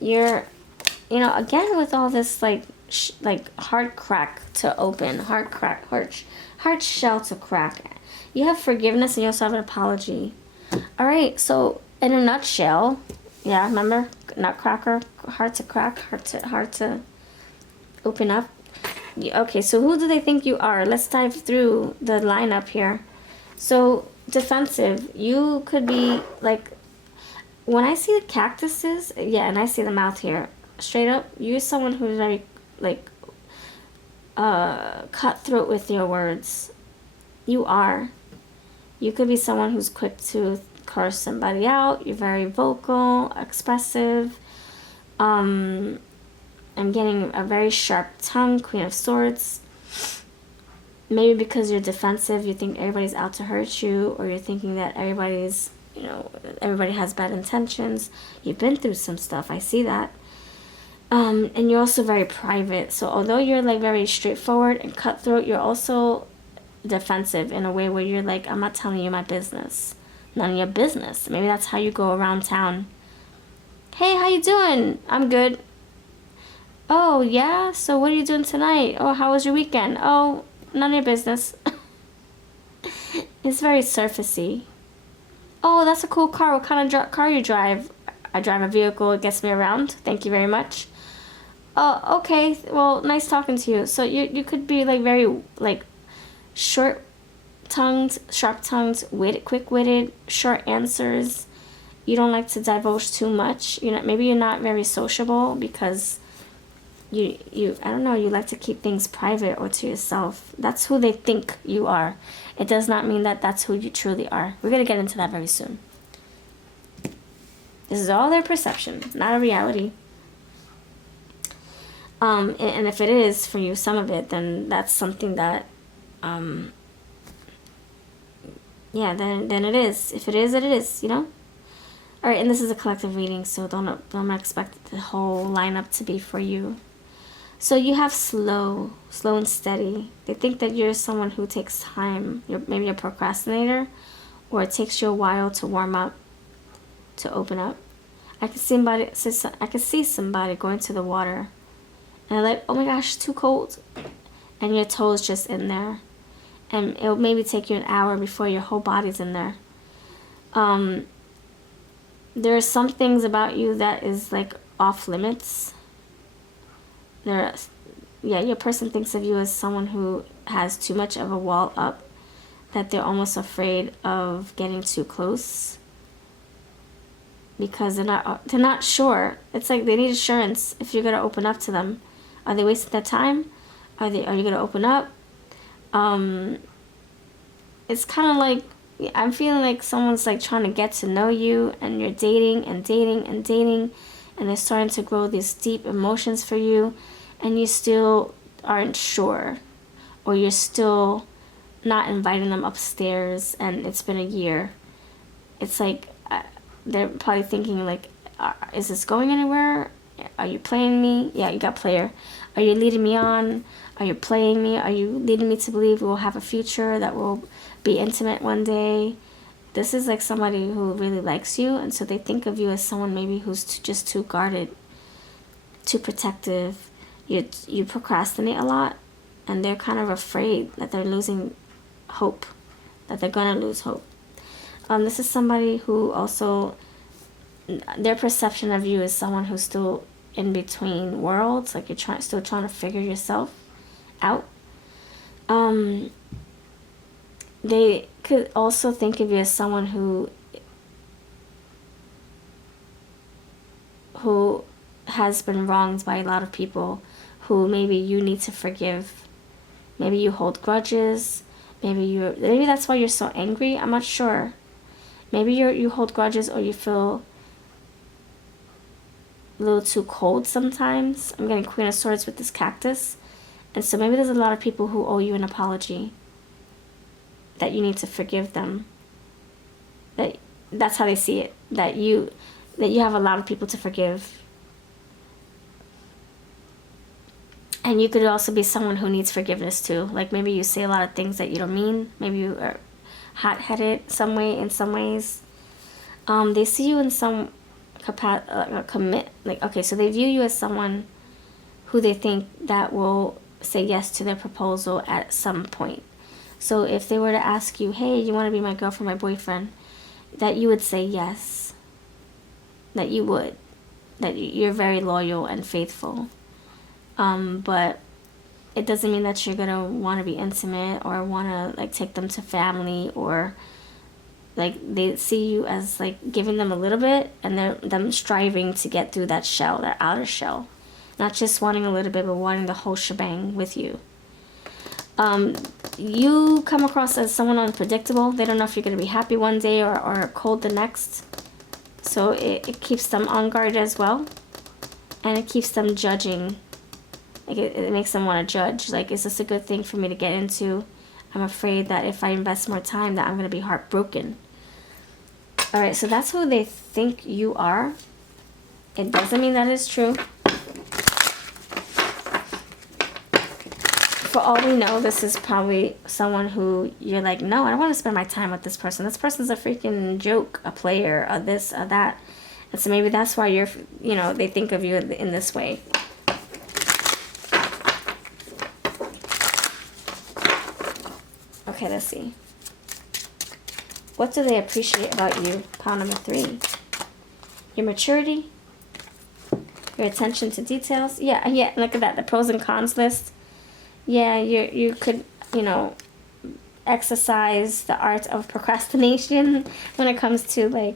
You're, you know, again with all this like heart crack to open, heart shell to crack. You have forgiveness and you also have an apology. All right, so in a nutshell, yeah, remember nutcracker, heart to crack, heart to open up. Okay, so who do they think you are? Let's dive through the lineup here. So defensive, you could be like, when I see the cactuses, yeah, and I see the mouth here, straight up, you're someone who's very like cutthroat with your words. You are. You could be someone who's quick to curse somebody out. You're very vocal, expressive. I'm getting a very sharp tongue, Queen of Swords. Maybe because you're defensive, you think everybody's out to hurt you, or you're thinking that everybody's, you know, everybody has bad intentions. You've been through some stuff, I see that. And you're also very private. So although you're like very straightforward and cutthroat, you're also defensive in a way where you're like, I'm not telling you my business. None of your business. Maybe that's how you go around town. Hey, how you doing? I'm good. Oh, yeah? So what are you doing tonight? Oh, how was your weekend? Oh, none of your business. It's very surfacey. Oh, that's a cool car. What kind of car you drive? I drive a vehicle. It gets me around. Thank you very much. Oh, okay. Well, nice talking to you. So you could be like very like short-tongued, sharp-tongued, quick-witted, short answers. You don't like to divulge too much. Maybe you're not very sociable because you I don't know, you like to keep things private or to yourself. That's who they think you are. It does not mean that that's who you truly are. We're going to get into that very soon. This is all their perception, not a reality. And if it is for you, some of it, then that's something that, yeah, then it is. If it is, it is, you know? All right, and this is a collective reading, so don't expect the whole lineup to be for you. So you have slow and steady. They think that you're someone who takes time. Maybe a procrastinator, or it takes you a while to warm up, to open up. I can see somebody going to the water, and they're like, oh my gosh, too cold, and your toe's just in there, and it'll maybe take you an hour before your whole body's in there. There are some things about you that is like off limits. Your person thinks of you as someone who has too much of a wall up, that they're almost afraid of getting too close because they're not sure. It's like they need assurance if you're gonna open up to them. Are they wasting their time? Are you gonna open up? It's kind of like, I'm feeling like someone's like trying to get to know you, and you're dating and dating and dating, and they're starting to grow these deep emotions for you, and you still aren't sure, or you're still not inviting them upstairs, and it's been a year. It's like they're probably thinking like, is this going anywhere? Are you playing me? Yeah, you got player. Are you leading me on? Are you playing me? Are you leading me to believe we'll have a future, that we'll be intimate one day? This is like somebody who really likes you, and so they think of you as someone maybe who's just too guarded, too protective. You procrastinate a lot, and they're kind of afraid that they're losing hope, that they're gonna lose hope. This is somebody who also, their perception of you is someone who's still in between worlds, like you're still trying to figure yourself out. They could also think of you as someone who has been wronged by a lot of people, who maybe you need to forgive. Maybe you hold grudges. Maybe that's why you're so angry. I'm not sure. Maybe you hold grudges, or you feel a little too cold sometimes. I'm getting Queen of Swords with this cactus. And so maybe there's a lot of people who owe you an apology, that you need to forgive them. That's how they see it. That you have a lot of people to forgive. And you could also be someone who needs forgiveness too. Like maybe you say a lot of things that you don't mean. Maybe you are hot-headed in some ways. They see you in some okay, so they view you as someone who they think that will say yes to their proposal at some point. So if they were to ask you, hey, you want to be my girlfriend, my boyfriend, that you would say yes. That you would. That you're very loyal and faithful. But it doesn't mean that you're going to want to be intimate or want to like take them to family, or like they see you as like giving them a little bit, and them striving to get through that shell, that outer shell. Not just wanting a little bit, but wanting the whole shebang with you. You come across as someone unpredictable. They don't know if you're going to be happy one day or cold the next. So it keeps them on guard as well. And it keeps them judging. Like it makes them want to judge. Like, is this a good thing for me to get into? I'm afraid that if I invest more time, that I'm going to be heartbroken. Alright, so that's who they think you are. It doesn't mean that is true. For all we know, this is probably someone who you're like, no, I don't want to spend my time with this person. This person's a freaking joke, a player, a this, a that. And so maybe that's why they think of you in this way. Okay, let's see. What do they appreciate about you? Pile number 3. Your maturity. Your attention to details. Yeah, look at that. The pros and cons list. Yeah, you could, exercise the art of procrastination when it comes to, like,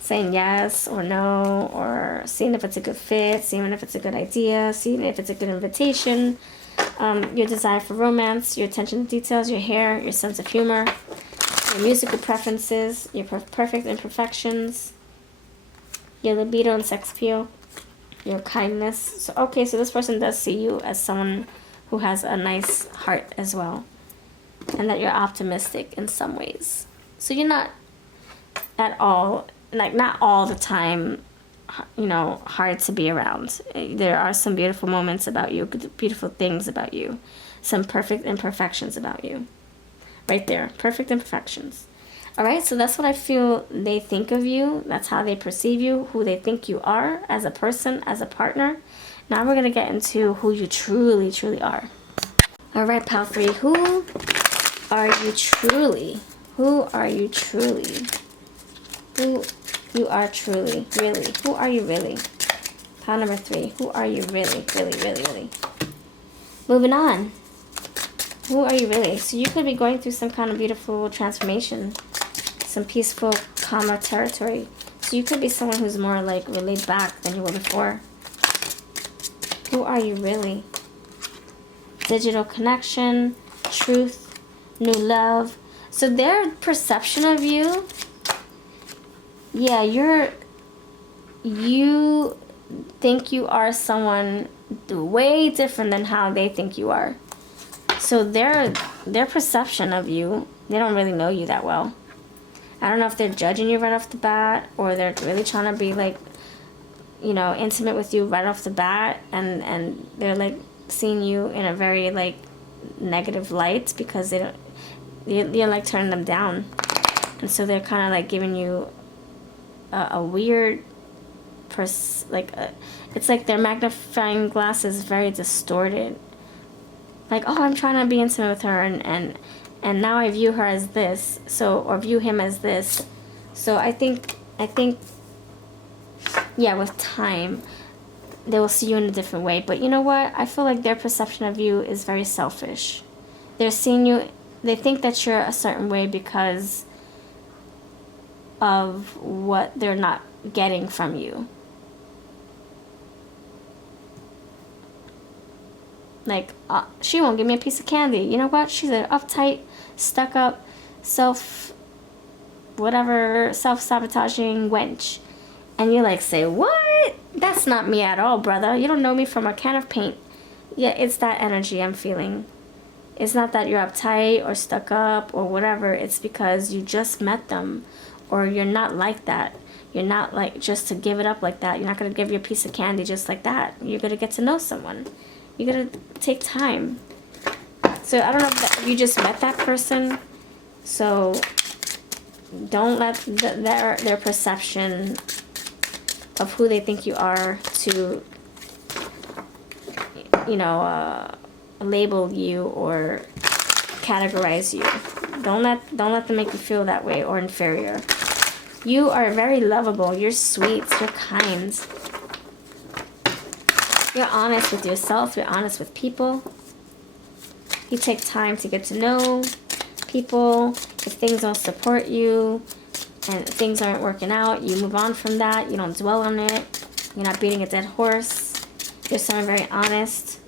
saying yes or no, or seeing if it's a good fit, seeing if it's a good idea, seeing if it's a good invitation. Your desire for romance, your attention to details, your hair, your sense of humor, your musical preferences, your perfect imperfections, your libido and sex appeal, your kindness. So this person does see you as someone who has a nice heart as well, and that you're optimistic in some ways. So you're not at all, like, not all the time, hard to be around. There are some beautiful moments about you, beautiful things about you, some perfect imperfections about you. Right there, perfect imperfections. Alright, so that's what I feel they think of you. That's how they perceive you, who they think you are as a person, as a partner. Now we're going to get into who you truly, truly are. Alright, pile 3, who are you truly? Who are you truly? Who you are truly, really? Who are you really? Pile number 3, who are you really, really, really, really? Moving on. Who are you really? So you could be going through some kind of beautiful transformation, some peaceful, calmer territory. So you could be someone who's more like laid back than you were before. Who are you really? Digital connection, truth, new love. So their perception of you, yeah, you think you are someone way different than how they think you are. So their perception of you, they don't really know you that well. I don't know if they're judging you right off the bat, or they're really trying to be like, intimate with you right off the bat, and they're like seeing you in a very like negative light because they don't, you're like turning them down, and so they're kind of like giving you a weird it's like their magnifying glass is very distorted. Like, oh, I'm trying to be intimate with her, and now I view her as this, so, or view him as this. So I think, yeah, with time, they will see you in a different way. But you know what? I feel like their perception of you is very selfish. They're seeing you, they think that you're a certain way because of what they're not getting from you. Like, she won't give me a piece of candy. You know what? She's an uptight, stuck-up, self-sabotaging wench. And you like say, what? That's not me at all, brother. You don't know me from a can of paint. Yeah, it's that energy I'm feeling. It's not that you're uptight or stuck up or whatever. It's because you just met them, or you're not like that. You're not like just to give it up like that. You're not going to give you a piece of candy just like that. You're going to get to know someone. You're going to take time. So I don't know if you just met that person. So don't let their perception of who they think you are to, you know, label you or categorize you. Don't let them make you feel that way or inferior. You are very lovable. You're sweet. You're kind. You're honest with yourself. You're honest with people. You take time to get to know people. If things don't support you and things aren't working out, you move on from that. You don't dwell on it. You're not beating a dead horse. You're someone very honest.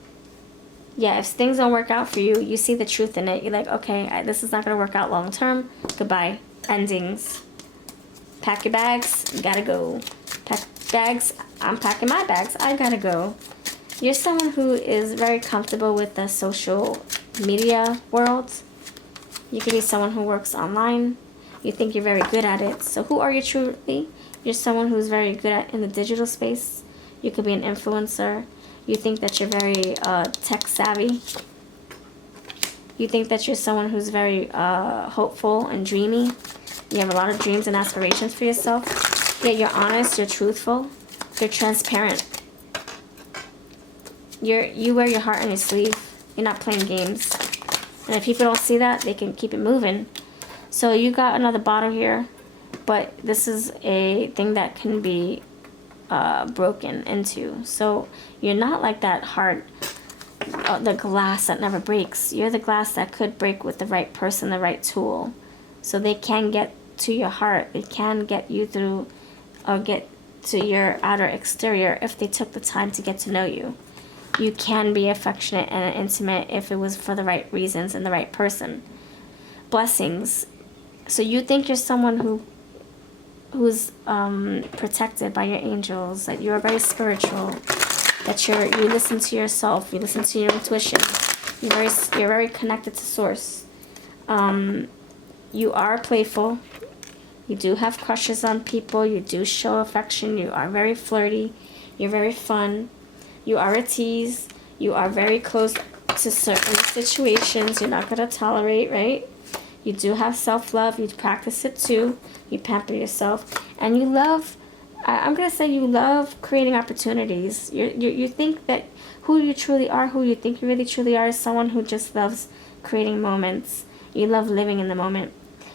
Yeah, if things don't work out for you, you see the truth in it. You're like, okay, this is not going to work out long term. Goodbye. Endings. Pack your bags. You gotta go. Pack bags. I'm packing my bags. I gotta go. You're someone who is very comfortable with the social media world. You could be someone who works online. You think you're very good at it. So who are you truly? You're someone who's very good at in the digital space. You could be an influencer. You think that you're very tech savvy. You think that you're someone who's very hopeful and dreamy. You have a lot of dreams and aspirations for yourself. Yeah, you're honest, you're truthful, you're transparent. You wear your heart on your sleeve. You're not playing games. And if people don't see that, they can keep it moving. So you got another bottle here, but this is a thing that can be broken into. So you're not like that heart, the glass that never breaks. You're the glass that could break with the right person, the right tool. So they can get to your heart. It can get you through or get to your outer exterior if they took the time to get to know you. You can be affectionate and intimate if it was for the right reasons and the right person. Blessings. So you think you're someone who's protected by your angels, that you're very spiritual, that you listen to yourself, you listen to your intuition, you're very connected to source. You are playful. You do have crushes on people. You do show affection. You are very flirty. You're very fun. You are a tease. You are very close to certain situations. You're not going to tolerate, right? You do have self-love. You practice it too. You pamper yourself. And you love, I'm going to say you love creating opportunities. You think that who you truly are, who you think you really truly are, is someone who just loves creating moments. You love living in the moment.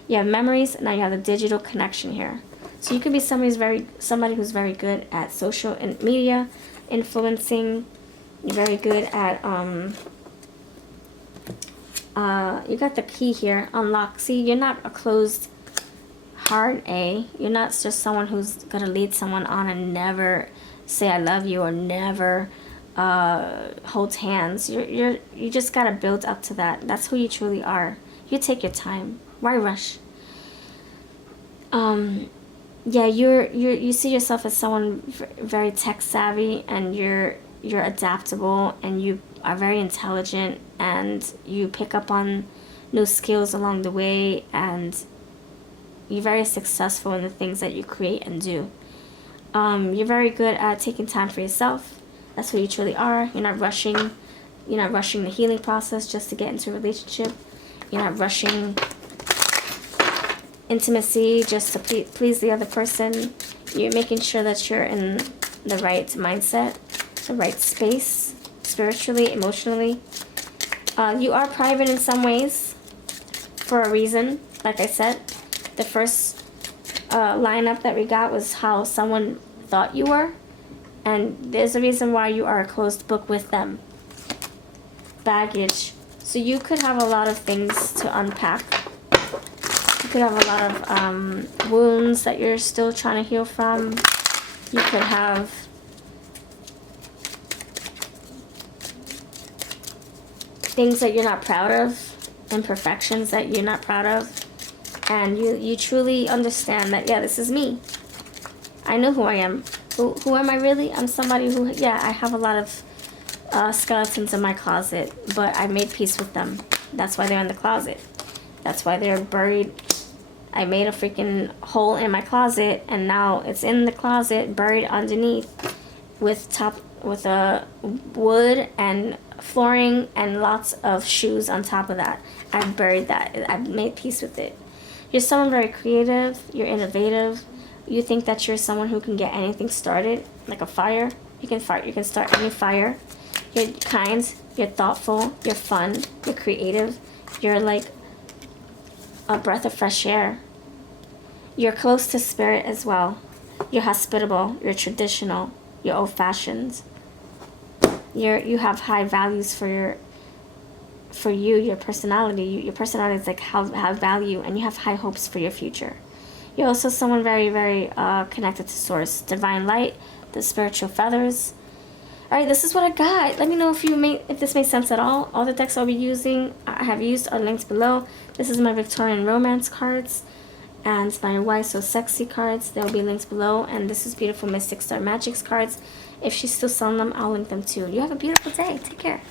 You have memories, now you have the digital connection here. So you could be somebody who's very good at social and media, influencing. You're very good at, you got the key here, unlock. See, you're not a closed hard A. You're not just someone who's going to lead someone on and never say I love you or never hold hands. You just got to build up to that. That's who you truly are. You take your time. Why rush? Yeah, you see yourself as someone very tech savvy, and you're adaptable, and you are very intelligent, and you pick up on new skills along the way, and you're very successful in the things that you create and do. You're very good at taking time for yourself. That's who you truly are. You're not rushing You're not rushing the healing process just to get into a relationship. You're not rushing intimacy just to please the other person. You're making sure that you're in the right mindset, the right space, spiritually, emotionally. You are private in some ways for a reason. Like I said, the first lineup that we got was how someone thought you were, and there's a reason why you are a closed book with them. Baggage. So you could have a lot of things to unpack. You could have a lot of wounds that you're still trying to heal from. You could have things that you're not proud of, imperfections that you're not proud of. And you truly understand that, yeah, this is me. I know who I am. Who am I really? I'm somebody who, yeah, I have a lot of skeletons in my closet, but I made peace with them. That's why they're in the closet. That's why they're buried. I made a freaking hole in my closet, and now it's in the closet, buried underneath, with a wood and flooring and lots of shoes on top of that. I've buried that. I've made peace with it. You're someone very creative. You're innovative. You think that you're someone who can get anything started, like a fire. You can start any fire. You're kind. You're thoughtful. You're fun. You're creative. You're like a breath of fresh air. You're close to spirit as well. You're hospitable. You're traditional. You're old-fashioned. You have high values for your personality. Your personality is like high value, and you have high hopes for your future. You're also someone very, very connected to source, divine light, the spiritual feathers. All right, this is what I got. Let me know if this makes sense at all. All the decks I'll be using, I have used, are linked below. This is my Victorian romance cards and my Why So Sexy cards. They'll be linked below. And this is beautiful Mystic Star Magics cards. If she's still selling them, I'll link them too. You have a beautiful day. Take care.